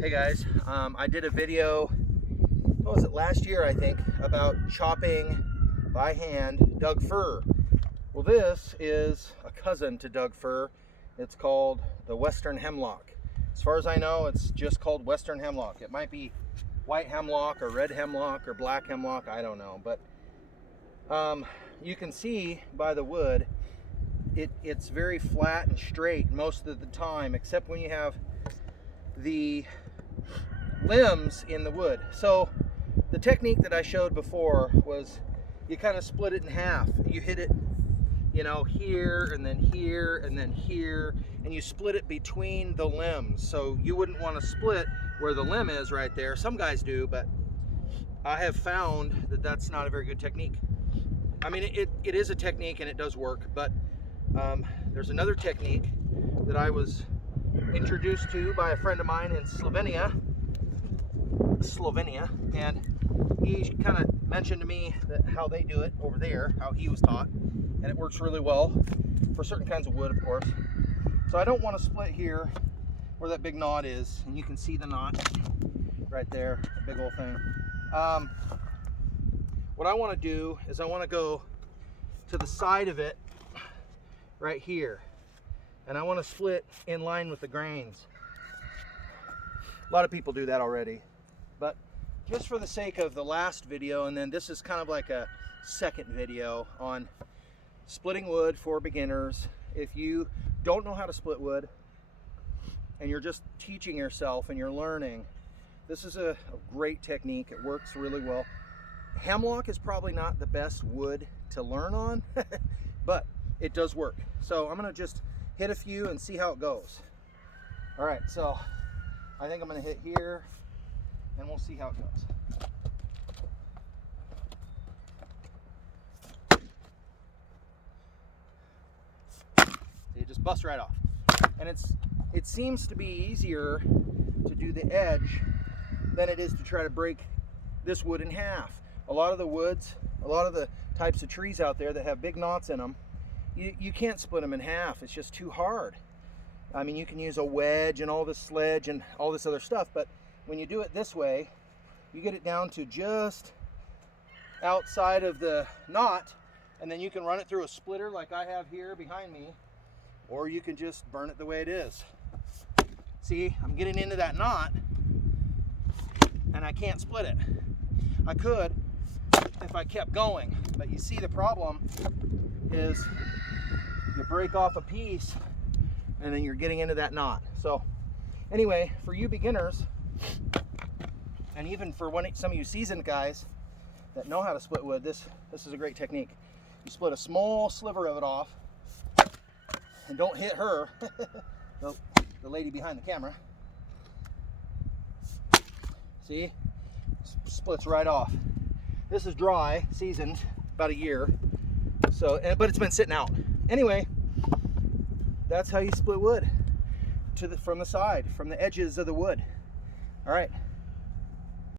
Hey guys, I did a video, what was it, last year I think, about chopping by hand Doug fir. Well, this is a cousin to Doug fir. It's called the Western Hemlock. As far as I know, it's just called Western Hemlock. It might be white hemlock or red hemlock or black hemlock, I don't know. But you can see by the wood, it's very flat and straight most of the time, except when you have the limbs in the wood. So the technique that I showed before was you kind of split it in half. You hit it, you know, here and then here and then here, and you split it between the limbs. So you wouldn't want to split where the limb is right there. Some guys do, but I have found that that's not a very good technique. I mean, it is a technique and it does work, but there's another technique that I was introduced to by a friend of mine in Slovenia, and he kind of mentioned to me that how they do it over there, how he was taught, and it works really well for certain kinds of wood, of course. So I don't want to split here where that big knot is, and you can see the knot right there, a big old thing. What I want to do is I want to go to the side of it right here, and I want to split in line with the grains. A lot of people do that already, but just for the sake of the last video, and then this is kind of like a second video on splitting wood for beginners. If you don't know how to split wood and you're just teaching yourself and you're learning, this is a great technique. It works really well. Hemlock is probably not the best wood to learn on, but it does work. So I'm gonna just hit a few and see how it goes. All right, so I think I'm gonna hit here and we'll see how it goes. See, it just busts right off. And it seems to be easier to do the edge than it is to try to break this wood in half. A lot of the woods, a lot of the types of trees out there that have big knots in them, you can't split them in half. It's just too hard. I mean, you can use a wedge and all this sledge and all this other stuff, but when you do it this way, you get it down to just outside of the knot, and then you can run it through a splitter like I have here behind me, or you can just burn it the way it is. See, I'm getting into that knot, and I can't split it. I could if I kept going, but you see the problem is you break off a piece and then you're getting into that knot. So anyway, for you beginners, and even for some of you seasoned guys that know how to split wood, this is a great technique. You split a small sliver of it off, and don't hit her, the lady behind the camera. See, splits right off. This is dry, seasoned, about a year. So, but it's been sitting out. Anyway, that's how you split wood from the side, from the edges of the wood. All right.